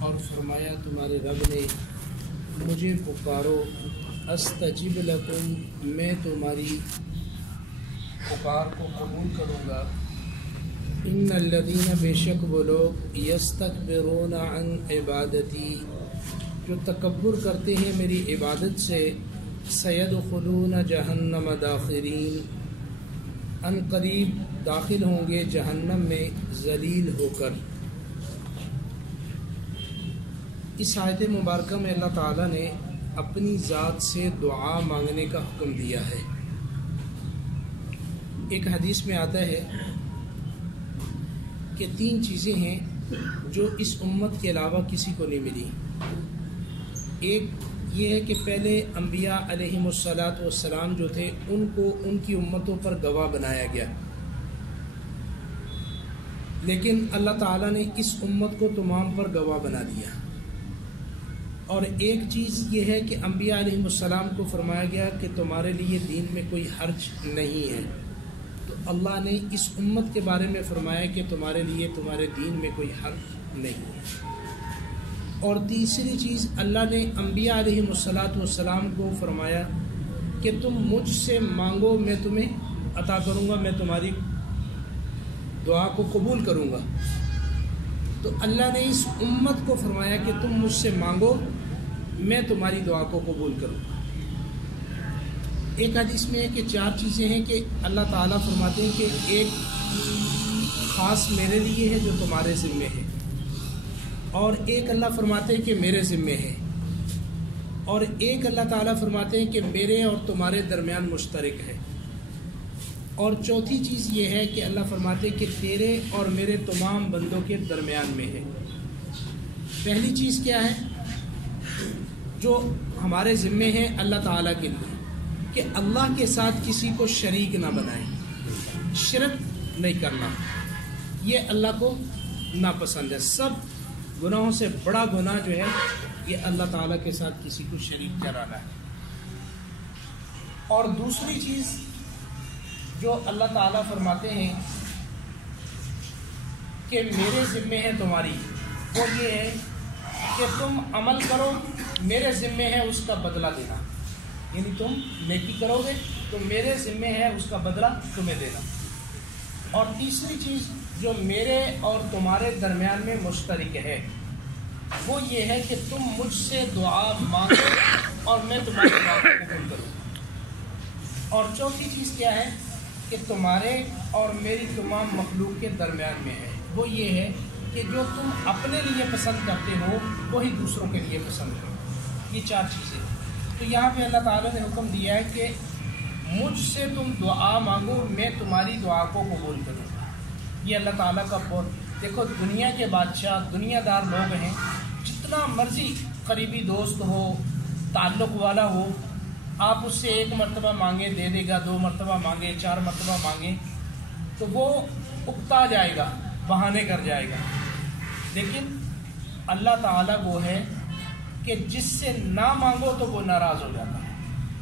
اور فرمایا تمہارے رب نے مجھے پکارو استجب لکم، میں تمہاری پکار کو قبول کروں گا۔ ان الذین، بے شک وہ لوگ یستکبرون عن عبادتی، جو تکبر کرتے ہیں میری عبادت سے، سیدخلون جہنم داخرین، ان قریب داخل ہوں گے جہنم میں ذلیل ہو کر۔ اس آیت مبارکہ میں اللہ تعالیٰ نے اپنی ذات سے دعا مانگنے کا حکم دیا ہے۔ ایک حدیث میں آتا ہے کہ 3 چیزیں ہیں جو اس امت کے علاوہ کسی کو نہیں ملی۔ ایک یہ ہے کہ پہلے انبیاء علیہم السلام جو تھے ان کو ان کی امتوں پر گواہ بنایا گیا، لیکن اللہ تعالیٰ نے اس امت کو تمام پر گواہ بنا دیا۔ اور ایک چیز یہ ہے کہ انبیاء علیہم السلام کو فرمایا گیا کہ تمہارے لیے دین میں کوئی حرج نہیں ہے، تو اللہ نے اس امت کے بارے میں فرمایا کہ تمہارے لیے تمہارے دین میں کوئی حرج نہیں ہے۔ اور تیسری چیز، اللہ نے انبیاء علیہم السلام کو فرمایا کہ تم مجھ سے مانگو میں تمہیں عطا کروں گا، میں تمہاری دعا کو قبول کروں گا۔ تو اللہ نے اس امت کو فرمایا کہ تم مجھ سے مانگو میں تمہاری دعا کو قبول کروں گا۔ ایک حدیث میں ہے کہ 4 چیزیں ہیں کہ اللہ تعالیٰ فرماتے ہیں کہ ایک خاص میرے لیے ہے جو تمہارے ذمے ہے، اور ایک اللہ فرماتے ہیں کہ میرے ذمے ہے، اور ایک اللہ تعالیٰ فرماتے ہیں کہ میرے اور تمہارے درمیان مشترک ہے، اور چوتھی چیز یہ ہے کہ اللہ فرماتے ہیں کہ تیرے اور میرے تمام بندوں کے درمیان میں ہے۔ پہلی چیز کیا ہے جو ہمارے ذمے ہے اللہ تعالیٰ کے لیے، کہ اللہ کے ساتھ کسی کو شریک نہ بنائیں، شرک نہیں کرنا، یہ اللہ کو ناپسند ہے۔ سب گناہوں سے بڑا گناہ جو ہے یہ اللہ تعالیٰ کے ساتھ کسی کو شریک کرانا ہے۔ اور دوسری چیز جو اللہ تعالیٰ فرماتے ہیں کہ میرے ذمے ہے تمہاری، وہ یہ ہے کہ تم عمل کرو، میرے ذمے ہے اس کا بدلہ دینا، یعنی تم نیکی کرو گے تو میرے ذمے ہے اس کا بدلہ تمہیں دینا۔ اور تیسری چیز جو میرے اور تمہارے درمیان میں مشترک ہے وہ یہ ہے کہ تم مجھ سے دعا مانگو اور میں تمہاری دعا کو قبول کروں۔ اور چوتھی چیز کیا ہے کہ تمہارے اور میری تمام مخلوق کے درمیان میں ہے، وہ یہ ہے کہ جو تم اپنے لیے پسند کرتے ہو وہی دوسروں کے لیے پسند کرو۔ یہ 4 چیزیں۔ تو یہاں پہ اللہ تعالیٰ نے حکم دیا ہے کہ مجھ سے تم دعا مانگو میں تمہاری دعا کو قبول کروں۔ یہ اللہ تعالیٰ کا بہت، دیکھو دنیا کے بادشاہ دنیا دار لوگ ہیں، جتنا مرضی قریبی دوست ہو، تعلق والا ہو، آپ اس سے 1 مرتبہ مانگے دے دے گا، 2 مرتبہ مانگے، 4 مرتبہ مانگے تو وہ اکتا جائے گا، بہانے کر جائے گا۔ لیکن اللہ تعالیٰ وہ ہے کہ جس سے نہ مانگو تو وہ ناراض ہو جاتا ہے۔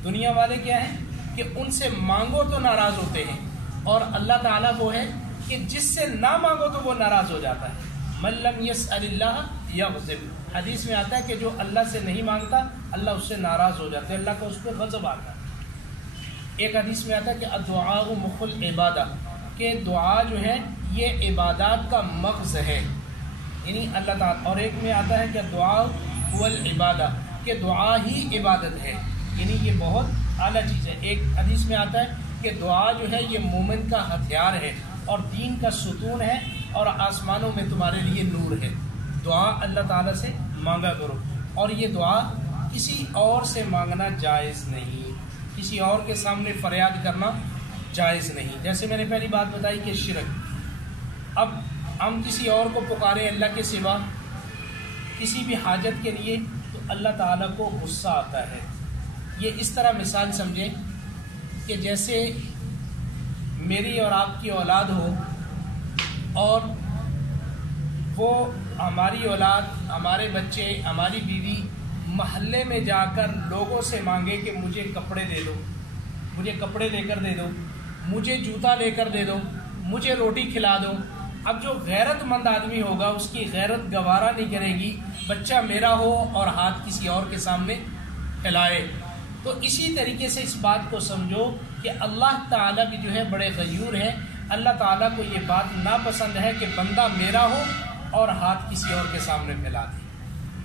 دنیا والے کیا ہیں کہ ان سے مانگو تو ناراض ہوتے ہیں، اور اللہ تعالیٰ وہ ہے کہ جس سے نہ مانگو تو وہ ناراض ہو جاتا ہے۔ من لم یسأل اللہ یغضب، حدیث میں آتا ہے کہ جو اللہ سے نہیں مانگتا اللہ اس سے ناراض ہو جاتا ہے، اللہ کا اس پہ غضب آتا ہے۔ ایک حدیث میں آتا ہے کہ الدعاء مخ العبادہ، کہ دعا جو ہے یہ عبادات کا مغز ہے، یعنی اللہ تعالیٰ۔ اور ایک میں آتا ہے کہ دعا هو العبادہ، کہ دعا ہی عبادت ہے، یعنی یہ بہت اعلیٰ چیز ہے۔ ایک حدیث میں آتا ہے کہ دعا جو ہے یہ مومن کا ہتھیار ہے اور دین کا ستون ہے اور آسمانوں میں تمہارے لیے نور ہے۔ دعا اللہ تعالیٰ سے مانگا کرو، اور یہ دعا کسی اور سے مانگنا جائز نہیں، کسی اور کے سامنے فریاد کرنا جائز نہیں۔ جیسے میں نے پہلی بات بتائی کہ شرک، اب ہم کسی اور کو پکاریں اللہ کے سوا کسی بھی حاجت کے لیے تو اللہ تعالیٰ کو غصہ آتا ہے۔ یہ اس طرح مثال سمجھیں کہ جیسے میری اور آپ کی اولاد ہو، اور وہ ہماری اولاد، ہمارے بچے، ہماری بیوی محلے میں جا کر لوگوں سے مانگے کہ مجھے کپڑے دے دو، مجھے کپڑے لے کر دے دو، مجھے جوتا لے کر دے دو، مجھے روٹی کھلا دو، اب جو غیرت مند آدمی ہوگا اس کی غیرت گوارا نہیں کرے گی بچہ میرا ہو اور ہاتھ کسی اور کے سامنے پھیلائے. تو اسی طریقے سے اس بات کو سمجھو کہ اللہ تعالیٰ بھی جو ہے بڑے غیور ہیں. اللہ تعالیٰ کو یہ بات ناپسند ہے کہ بندہ میرا ہو اور ہاتھ کسی اور کے سامنے پھیلا دے،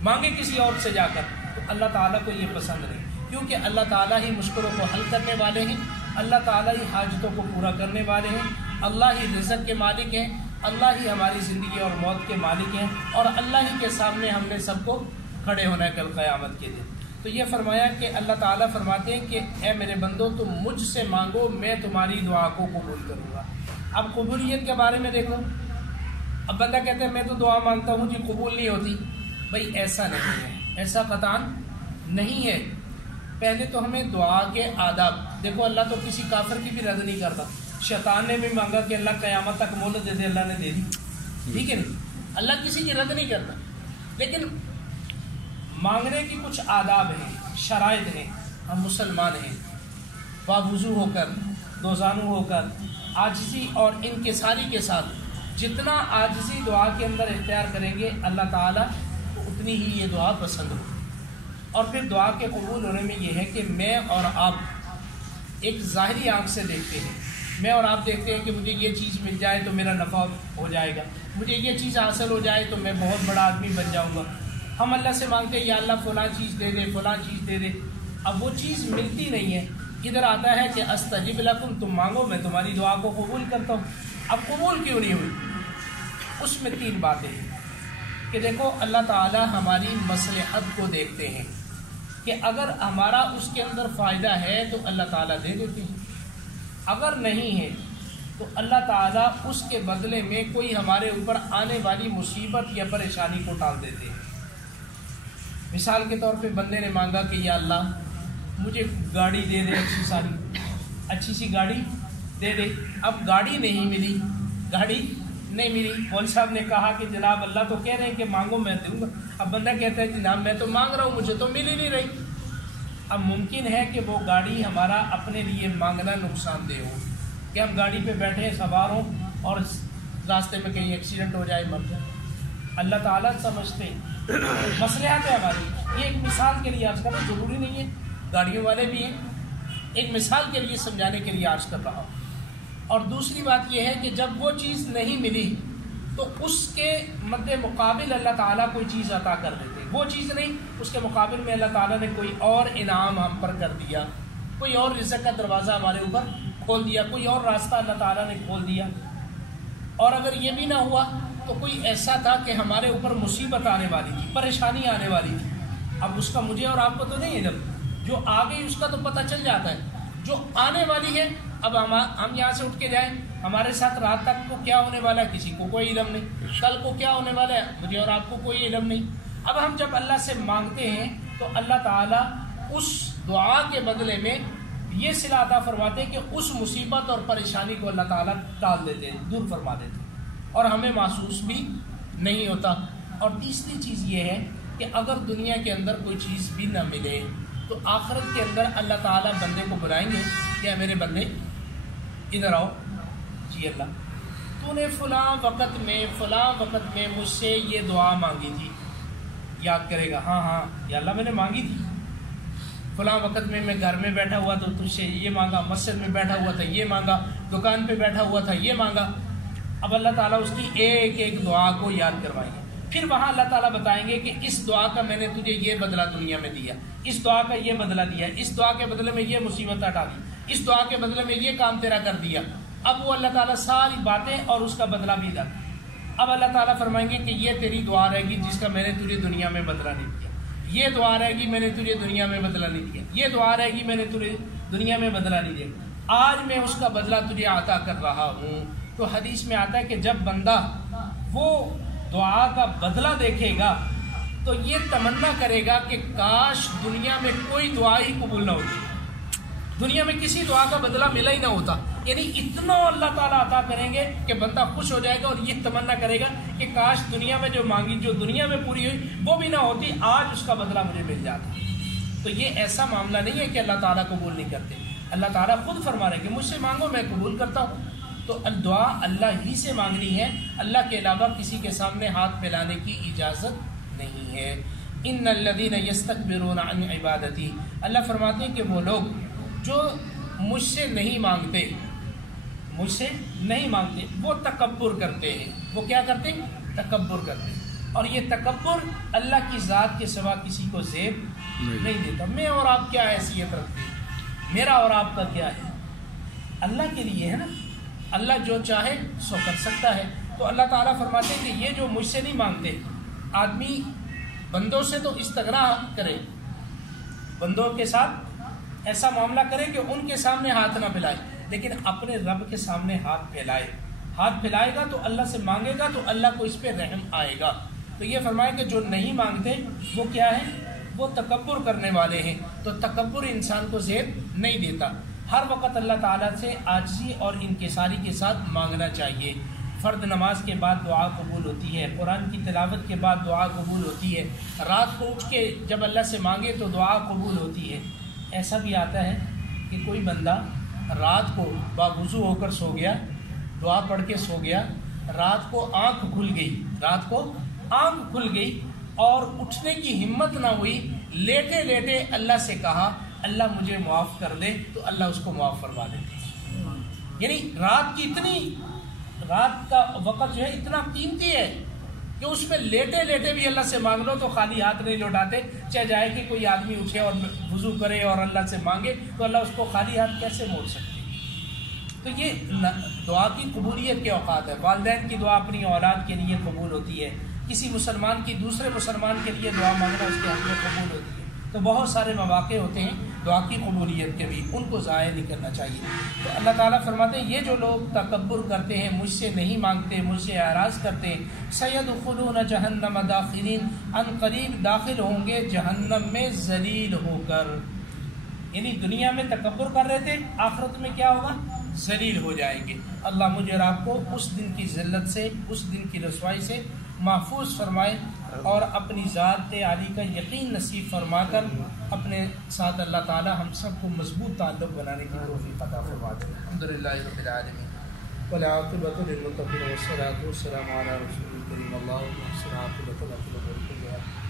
مانگے کسی اور سے جا کر. تو اللہ تعالیٰ کو یہ پسند نہیں، کیونکہ اللہ تعالیٰ ہی مشکلوں کو حل کرنے والے ہیں، اللہ تعالیٰ ہی حاجتوں کو پورا کرنے والے ہیں، اللہ ہی رزق کے مالک ہیں، اللہ ہی ہماری زندگی اور موت کے مالک ہیں، اور اللہ ہی کے سامنے ہم نے سب کو کھڑے ہونا ہے کل قیامت کے دن. تو یہ فرمایا کہ اللہ تعالیٰ فرماتے ہیں کہ اے میرے بندو تم مجھ سے مانگو، میں تمہاری دعا کو قبول کروں گا. اب قبولیت کے بارے میں دیکھو، اب بندہ کہتا ہے میں تو دعا مانگتا ہوں جی قبول نہیں ہوتی. بھائی ایسا نہیں ہے، ایسا قطعاً نہیں ہے. پہلے تو ہمیں دعا کے آداب دیکھو. اللہ تو کسی کافر کی بھی رد نہیں کرتا. شیطان نے بھی مانگا کہ اللہ قیامت تک مہلت دے دے، اللہ نے دے دی، ٹھیک ہے نہیں. اللہ کسی کی رد نہیں کرتا، لیکن مانگنے کی کچھ آداب ہیں، شرائط ہیں. ہم مسلمان ہیں، باوضو ہو کر، دوزانو ہو کر، عاجزی اور انکساری کے ساتھ جتنا عاجزی دعا کے اندر اختیار کریں گے اللہ تعالیٰ کو اتنی ہی یہ دعا پسند ہو. اور پھر دعا کے قبول ہونے میں یہ ہے کہ میں اور آپ ایک ظاہری آنکھ سے دیکھتے ہیں، میں اور آپ دیکھتے ہیں کہ مجھے یہ چیز مل جائے تو میرا نفع ہو جائے گا، مجھے یہ چیز حاصل ہو جائے تو میں بہت بڑا آدمی بن جاؤں گا. ہم اللہ سے مانگتے ہیں یا اللہ فلاں چیز دے دے، فلاں چیز دے دے. اب وہ چیز ملتی نہیں ہے. ادھر آتا ہے کہ استجب لکم، تم مانگو میں تمہاری دعا کو قبول کرتا ہوں. اب قبول کیوں نہیں ہوئی؟ اس میں 3 باتیں ہیں کہ دیکھو اللہ تعالیٰ ہماری مصلحت کو دیکھتے ہیں کہ اگر ہمارا اس کے اندر فائدہ ہے تو اللہ تعالیٰ دے دیتے ہیں، اگر نہیں ہے تو اللہ تعالیٰ اس کے بدلے میں کوئی ہمارے اوپر آنے والی مصیبت یا پریشانی کو ٹال دیتے ہیں. مثال کے طور پہ بندے نے مانگا کہ یا اللہ مجھے گاڑی دے دے، اچھی سی گاڑی دے دے. اب گاڑی نہیں ملی، گاڑی نہیں ملی. مول صاحب نے کہا کہ جناب اللہ تو کہہ رہے ہیں کہ مانگو میں دوں گا. اب بندہ کہتا ہے جناب میں تو مانگ رہا ہوں، مجھے تو مل ہی نہیں رہی. اب ممکن ہے کہ وہ گاڑی ہمارا اپنے لیے مانگنا نقصان دہ ہو، کہ ہم گاڑی پہ بیٹھے سوار ہوں اور راستے میں کہیں ایکسیڈنٹ ہو جائے، مر جائے. اللہ تعالیٰ سمجھتے مصلحت ہے ہماری. یہ ایک مثال کے لیے عرض کرنا، ضروری نہیں ہے گاڑیوں والے بھی ہیں، ایک مثال کے لیے سمجھانے کے لیے عرض کر رہا ہوں. اور دوسری بات یہ ہے کہ جب وہ چیز نہیں ملی تو اس کے مد مقابل اللہ تعالیٰ کوئی چیز عطا کر دیتے. وہ چیز نہیں، اس کے مقابل میں اللہ تعالیٰ نے کوئی اور انعام ہم پر کر دیا، کوئی اور رزق کا دروازہ ہمارے اوپر کھول دیا، کوئی اور راستہ اللہ تعالیٰ نے کھول دیا. اور اگر یہ بھی نہ ہوا تو کوئی ایسا تھا کہ ہمارے اوپر مصیبت آنے والی تھی، پریشانی آنے والی تھی. اب اس کا مجھے اور آپ کو تو نہیں علم، جو آ گئی اس کا تو پتہ چل جاتا ہے. جو آنے والی ہے اب ہم یہاں سے اٹھ کے جائیں، ہمارے ساتھ رات تک کو کیا ہونے والا ہے کسی کو کوئی علم نہیں، کل کو کیا ہونے والا ہے مجھے اور آپ کو کوئی علم نہیں. اب ہم جب اللہ سے مانگتے ہیں تو اللہ تعالیٰ اس دعا کے بدلے میں یہ صلہ عطا فرماتے ہیں کہ اس مصیبت اور پریشانی کو اللہ تعالیٰ ٹال دیتے ہیں، دور فرما دیتے ہیں، اور ہمیں محسوس بھی نہیں ہوتا. اور تیسری چیز یہ ہے کہ اگر دنیا کے اندر کوئی چیز بھی نہ ملے تو آخرت کے اندر اللہ تعالیٰ بندے کو بلائیں گے کہ میرے بندے ادھر آؤ. جی اللہ تو نے فلاں وقت میں مجھ سے یہ دعا مانگی تھی. یاد کرے گا ہاں یا اللہ میں نے مانگی تھی. فلاں وقت میں گھر میں بیٹھا ہوا تو تجھ سے یہ مانگا، مسجد میں بیٹھا ہوا تھا یہ مانگا، دکان پہ بیٹھا ہوا تھا یہ مانگا. اب اللہ تعالیٰ اس کی ایک ایک دعا کو یاد کروائیں گے. پھر وہاں اللہ تعالیٰ بتائیں گے کہ اس دعا کا میں نے تجھے یہ بدلہ دنیا میں دیا، اس دعا کا یہ بدلہ دیا، اس دعا کے بدلے میں یہ مصیبت ہٹا دی، اس دعا کے بدلے میں یہ کام تیرا کر دیا. اب وہ اللہ تعالیٰ ساری باتیں اور اس کا بدلہ بھی دیا. اب اللہ تعالیٰ فرمائیں گے کہ یہ تیری دعا رہے گی جس کا میں نے تجھے دنیا میں بدلہ نہیں دیا، یہ دعا رہے گی میں نے تجھے دنیا میں بدلہ نہیں دیا، یہ دعا رہے گی میں نے تجھے دنیا میں بدلہ نہیں دیا. آج میں اس کا بدلہ تجھے عطا کر رہا ہوں. تو حدیث میں آتا ہے کہ جب بندہ وہ دعا کا بدلہ دیکھے گا تو یہ تمنا کرے گا کہ کاش دنیا میں کوئی دعا ہی قبول نہ ہوتی، دنیا میں کسی دعا کا بدلہ ملا ہی نہ ہوتا. یعنی اتنا اللہ تعالیٰ عطا کریں گے کہ بندہ خوش ہو جائے گا اور یہ تمنا کرے گا کہ کاش دنیا میں جو مانگی، جو دنیا میں پوری ہوئی وہ بھی نہ ہوتی، آج اس کا بدلہ مجھے مل جاتا. تو یہ ایسا معاملہ نہیں ہے کہ اللہ تعالیٰ قبول نہیں کرتے. اللہ تعالیٰ خود فرما رہے کہ مجھ سے مانگو میں قبول کرتا ہوں. تو دعا اللہ ہی سے مانگنی ہے، اللہ کے علاوہ کسی کے سامنے ہاتھ پھیلانے کی اجازت نہیں ہے۔ ان الذین یستکبرون عن عبادتی، اللہ فرماتے ہیں کہ وہ لوگ جو مجھ سے نہیں مانگتے، مجھ سے نہیں مانگتے، وہ تکبر کرتے ہیں۔ وہ کیا کرتے ہیں؟ تکبر کرتے ہیں۔ اور یہ تکبر اللہ کی ذات کے سوا کسی کو زیب نہیں دیتا۔ میں اور آپ کیا حیثیت رکھتے ہیں؟ میرا اور آپ کا کیا ہے؟ اللہ کے لیے ہے نا، اللہ جو چاہے سو کر سکتا ہے۔ تو اللہ تعالیٰ فرماتے ہیں کہ یہ جو مجھ سے نہیں مانگتے، آدمی بندوں سے تو استغنا کرے، بندوں کے ساتھ ایسا معاملہ کرے کہ ان کے سامنے ہاتھ نہ پھیلائے، لیکن اپنے رب کے سامنے ہاتھ پھیلائے۔ ہاتھ پھیلائے گا تو اللہ سے مانگے گا تو اللہ کو اس پہ رحم آئے گا۔ تو یہ فرمائے کہ جو نہیں مانگتے وہ کیا ہے؟ وہ تکبر کرنے والے ہیں۔ تو تکبر انسان کو زیب نہیں دیتا۔ ہر وقت اللہ تعالیٰ سے عاجزی اور انکساری کے ساتھ مانگنا چاہیے۔ فرض نماز کے بعد دعا قبول ہوتی ہے، قرآن کی تلاوت کے بعد دعا قبول ہوتی ہے، رات کو اٹھ کے جب اللہ سے مانگے تو دعا قبول ہوتی ہے۔ ایسا بھی آتا ہے کہ کوئی بندہ رات کو باوضو ہو کر سو گیا، دعا پڑھ کے سو گیا، رات کو آنکھ کھل گئی، رات کو آنکھ کھل گئی اور اٹھنے کی ہمت نہ ہوئی، لیٹے لیٹے اللہ سے کہا اللہ مجھے معاف کر دے، تو اللہ اس کو معاف فرما دیتے ہیں۔ یعنی رات کا وقت جو ہے اتنا قیمتی ہے کہ اس میں لیٹے لیٹے بھی اللہ سے مانگ لو تو خالی ہاتھ نہیں لوٹاتے، چاہے جائے کہ کوئی آدمی اٹھے اور وضو کرے اور اللہ سے مانگے تو اللہ اس کو خالی ہاتھ کیسے موڑ سکتے۔ تو یہ دعا کی قبولیت کے اوقات ہے۔ والدین کی دعا اپنی اولاد کے لیے قبول ہوتی ہے، کسی مسلمان کی دوسرے مسلمان کے لیے دعا مانگنا اس کے حق میں قبول ہوتی ہے۔ تو بہت سارے مواقع ہوتے ہیں دعا کی قبولیت کے بھی، ان کو ضائع نہیں کرنا چاہیے۔ تو اللہ تعالیٰ فرماتے ہیں یہ جو لوگ تکبر کرتے ہیں، مجھ سے نہیں مانگتے، مجھ سے اعراض کرتے ہیں، سیدخلون جہنم داخرین، ان قریب داخل ہوں گے جہنم میں ذلیل ہو کر۔ یعنی دنیا میں تکبر کر رہے تھے، آخرت میں کیا ہوگا؟ ذلیل ہو جائیں گے۔ اللہ مجھے اور آپ کو اس دن کی ذلت سے، اس دن کی رسوائی سے محفوظ فرمائے اور اپنی ذات عالی کا یقین نصیب فرما کر اپنے ساتھ اللہ تعالی ہم سب کو مضبوط تعلق بنانے کی توفیق عطا فرما دے۔ الحمدللہ رب العالمین والعاقبۃ للمتقین والصلاۃ والسلام علی رسول الکریم اللہم احسن عاقبتنا فی الامور کلها